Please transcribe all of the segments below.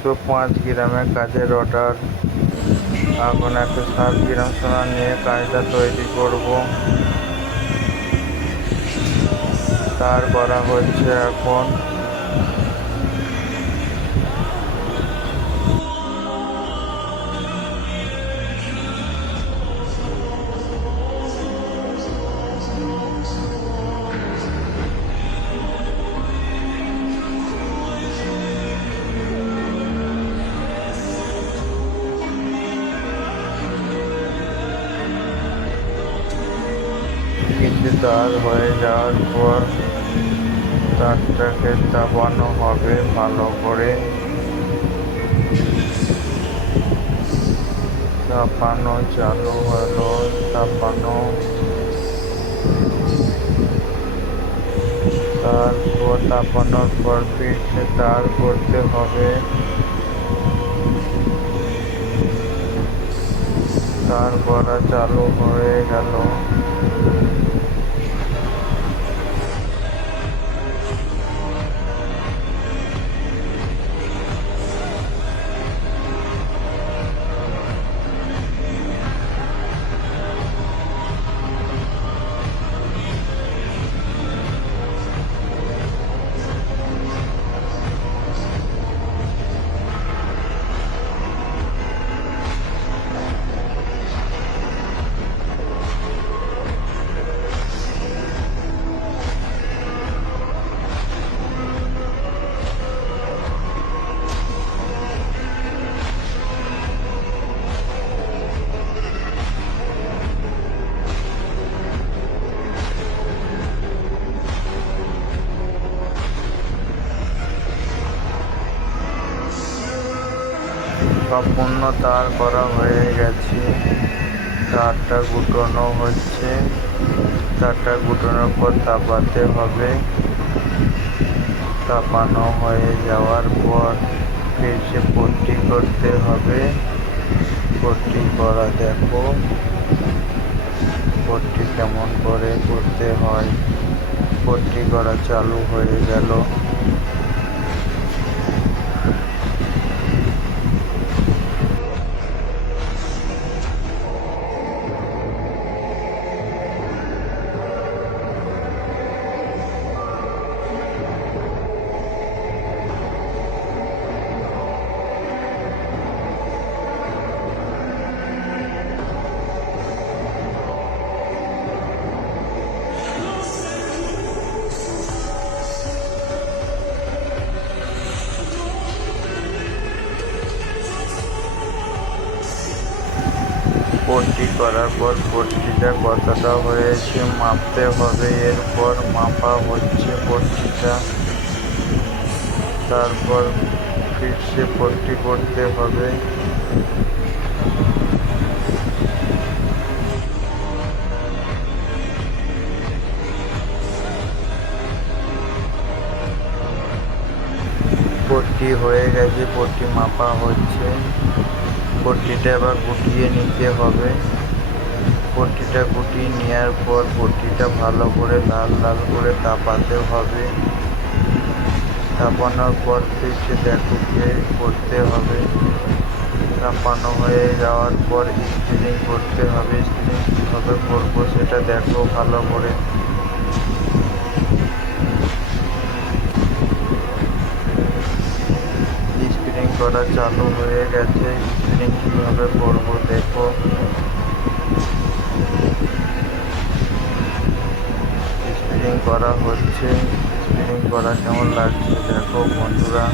105 গ্রামের কাজের অর্ডার। এখন 107 গ্রাম সোনা নিয়ে কাজটা তৈরি করব। তার করা হচ্ছে এখন। কিছু তার হয়ে যাওয়ার পর তারটাকে চাপানো হবে ভালো করে। চাপানো চালু হলো। তারপর চাপানোর পর পিঠে তার করতে হবে। তার করা চালু হয়ে গেল। সম্পূর্ণ তার করা হয়ে গেছে। তারটা গুটানো হচ্ছে। তারটা গুটানোর পর চাপাতে হবে। চাপানো হয়ে যাওয়ার পর ফিরে পট্টি করতে হবে। পট্টি করা দেখো, পট্টি কেমন করে করতে হয়। পট্টি করা চালু হয়ে গেল। পট্টি করার পর পট্টিটা কতটা হয়েছে মাপতে হবে। এরপর মাপা হচ্ছে পট্টিটা। তারপর ফিরসে পট্টি করতে হবে। পট্টি হয়ে গেছে, পট্টি মাপা হচ্ছে। পট্টিটা এবার গুটিয়ে নিতে হবে। পট্টিটা গুটিয়ে নেওয়ার পর পট্টিটা ভালো করে লাল লাল করে চাপাতে হবে। চাপানোর পর ফিরসে দেখো করতে হবে। চাপানো হয়ে যাওয়ার পর স্টিচিং করতে হবে। স্টিচিং কীভাবে করবো সেটা দেখো ভালো করে। স্পিনিং করা চালু হয়ে গেছে। স্পিনিং কীভাবে করবো দেখো। স্পিনিং করা হচ্ছে। স্পিনিং করা কেমন লাগছে দেখো বন্ধুরা।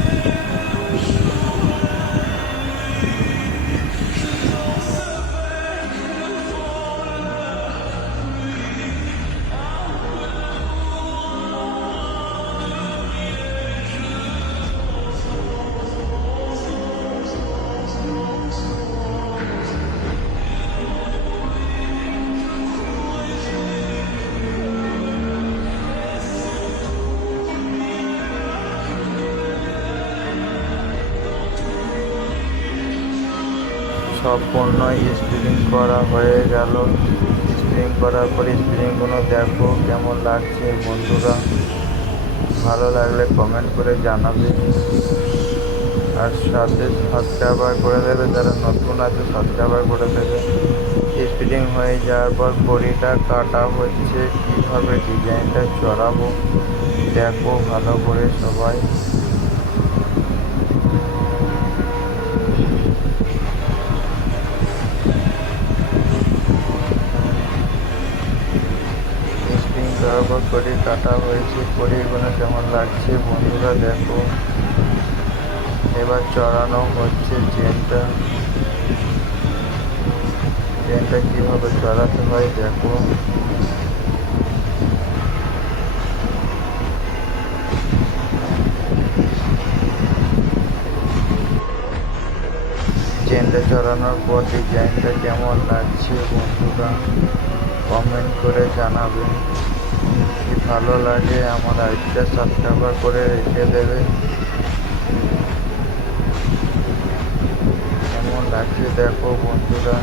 সম্পূর্ণ স্পিনিং করা হয়ে গেল। স্পিনিং করার পরে স্পিনিংগুলো দেখো কেমন লাগছে বন্ধুরা। ভালো লাগলে কমেন্ট করে জানাবে। আর সাথে সাবস্ক্রাইবার করে দেবে, যারা নতুন আছে সাবস্ক্রাইবার করে দেবে। স্পিডিং হয়ে যাওয়ার পর বড়িটা কাটা হচ্ছে, কীভাবে ডিজাইনটা চড়াবো দেখো ভালো করে সবাই। স্পিন করার পর বড়ি কাটা হয়েছে, বড়িগুলো কেমন লাগছে বন্ধুরা দেখো। এবার চড়ানো হচ্ছে চেনটা, চেনটা কীভাবে চড়াতে হয় দেখো। চেনটা চড়ানোর পর ডিজাইনটা কেমন লাগছে বন্ধুরা কমেন্ট করে জানাবেন। যদি ভালো লাগে আমার আইডিটা সাবস্ক্রাইবার করে রেখে দেবে। কেমন লাগছে দেখো বন্ধুরা।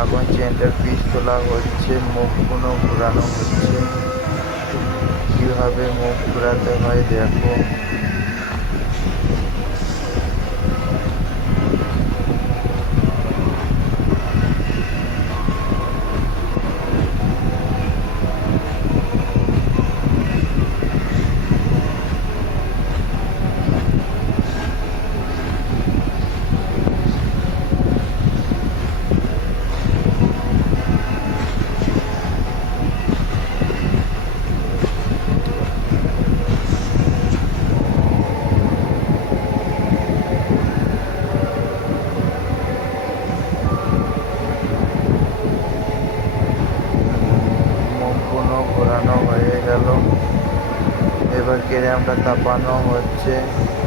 এখন চেনটার পিস তোলা হচ্ছে, মুখগুলো ঘোরানো হচ্ছে, কীভাবে মুখ ঘোরাতে হয় দেখো। মুখগুলো ঘোরানো হয়ে গেল। এবার ক্যারামটা তাপানো হচ্ছে,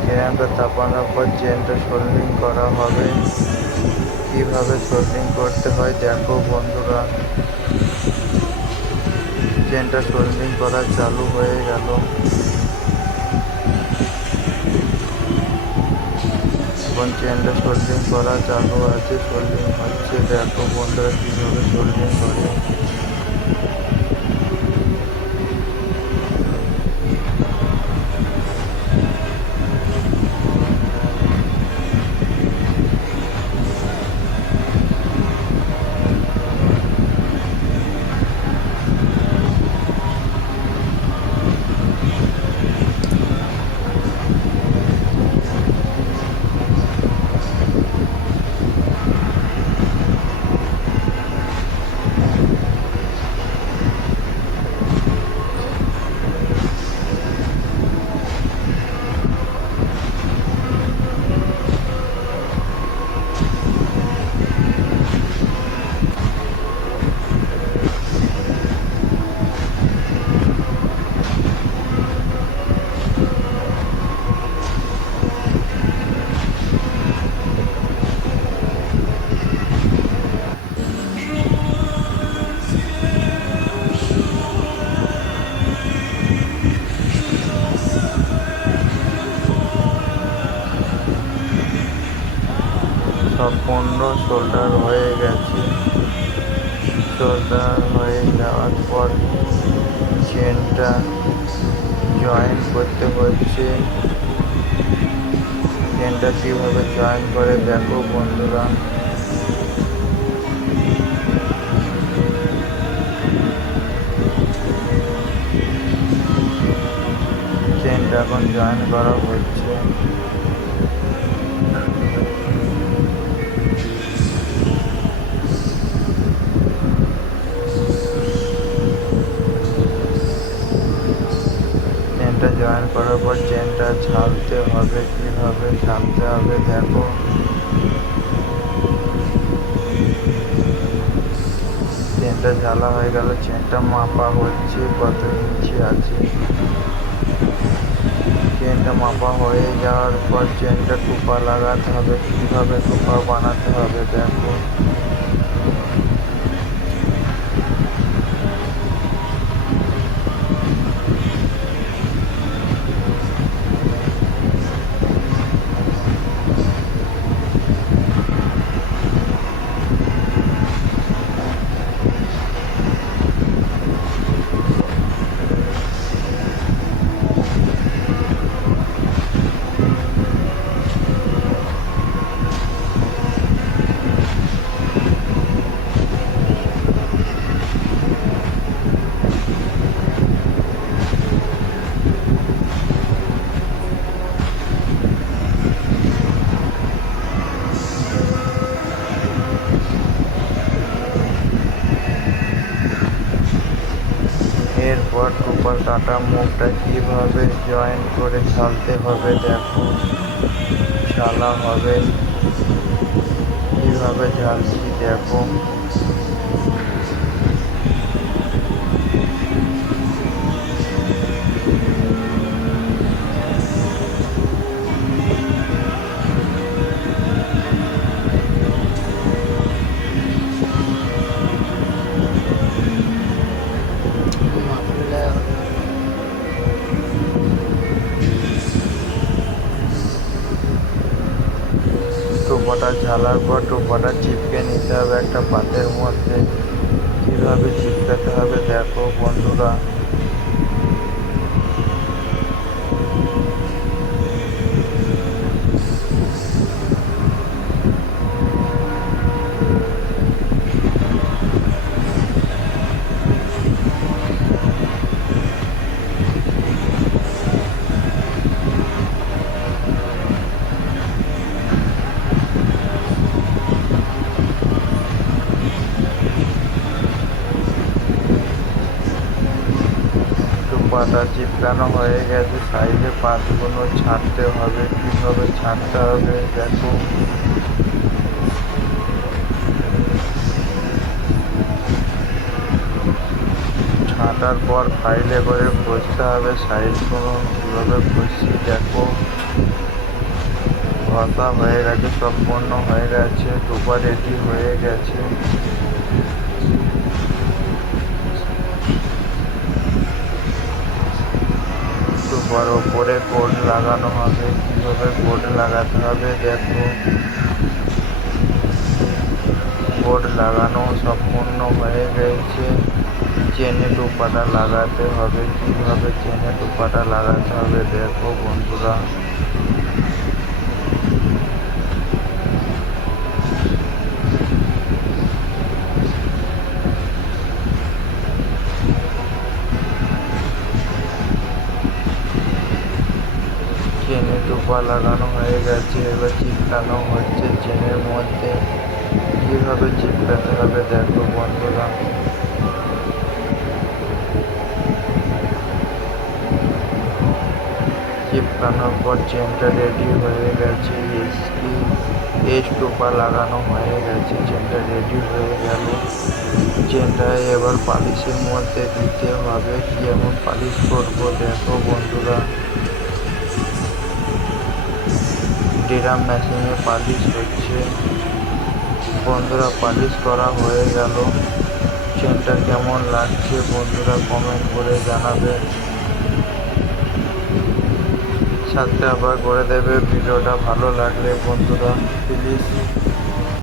ক্যারামটা তাপানোর পর চেনটা সোল্ডিং করা হবে। কিভাবে সোল্ডিং করতে হয় দেখো বন্ধুরা। চেনটা সোল্ডিং করা চালু হয়ে গেল। এখন চেনটা সোল্ডিং করা চালু আছে, সোল্ডিং হচ্ছে দেখো বন্ধুরা কীভাবে সোল্ডিং করে। সম্পূর্ণ শোল্ডার হয়ে গেছে। শোল্ডার হয়ে যাওয়ার পর চেনটা জয়েন করতে হচ্ছে। চেনটা কীভাবে জয়েন করে দেখো বন্ধুরা। চেনটা এখন জয়েন করা হচ্ছে। চেনটা জয়েন করার পর চেনটা ঝালতে হবে, কীভাবে ঝালতে হবে দেখো। চেনটা ঝালা হয়ে গেল, চেনটা মাপা হচ্ছে কত ইঞ্চি আছে। চেনটা মাপা হয়ে যাওয়ার পর চেনটা টোপা লাগাতে হবে, কীভাবে টোপা বানাতে হবে দেখো। কাটা মুখটা কিভাবে জয়েন করে ঝালতে হবে দেখো। ঝালা হবে কিভাবে ঝালছি দেখো। টোপাটা ঝালার পর টোপাটা চিপকে নিতে হবে একটা পাতের মধ্যে। কিভাবে চিপকাতে হবে দেখো বন্ধুরা। পাতা চিপকানো হয়ে গেছে, সাইডে পাতগুলো ছাড়তে হবে। কিভাবে ছাড়তে হবে দেখো। ছাঁটার পর ফাইলে করে ঘষতে হবে সাইডগুলো। কিভাবে ঘষছি দেখো। ঘষা হয়ে গেছে, সম্পূর্ণ হয়ে গেছে, টোপা রেডি হয়ে গেছে। টোপার ওপরে কোড লাগানো হবে। কিভাবে কোড লাগাতে হবে দেখো। কোড লাগানো সম্পূর্ণ হয়ে গেছে। চেনে টোপাটা লাগাতে হবে। কিভাবে চেনে টোপাটা লাগাতে হবে দেখো বন্ধুরা। চেনে টোপা লাগানো হয়ে গেছে, এবার চিপকানো হচ্ছে চেনের মধ্যে। কিভাবে চিপকাতে হবে দেখো বন্ধুরা। চিপকানোর পর চেনটা রেডি হয়ে গেছে। এস টোপা লাগানো হয়ে গেছে, চেনটা রেডি হয়ে গেল। চেনটা এবার পালিশের মধ্যে দিতে হবে। যেমন পালিশ করবো দেখো বন্ধুরা। ড্রাম মেশিনে পালিশ হচ্ছে বন্ধুরা। পালিশ করা হয়ে গেল। চেনটা কেমন লাগছে বন্ধুরা কমেন্ট করে জানাবে। সাবস্ক্রাইব করে দেবে ভিডিওটা ভালো লাগলে বন্ধুরা প্লিজ।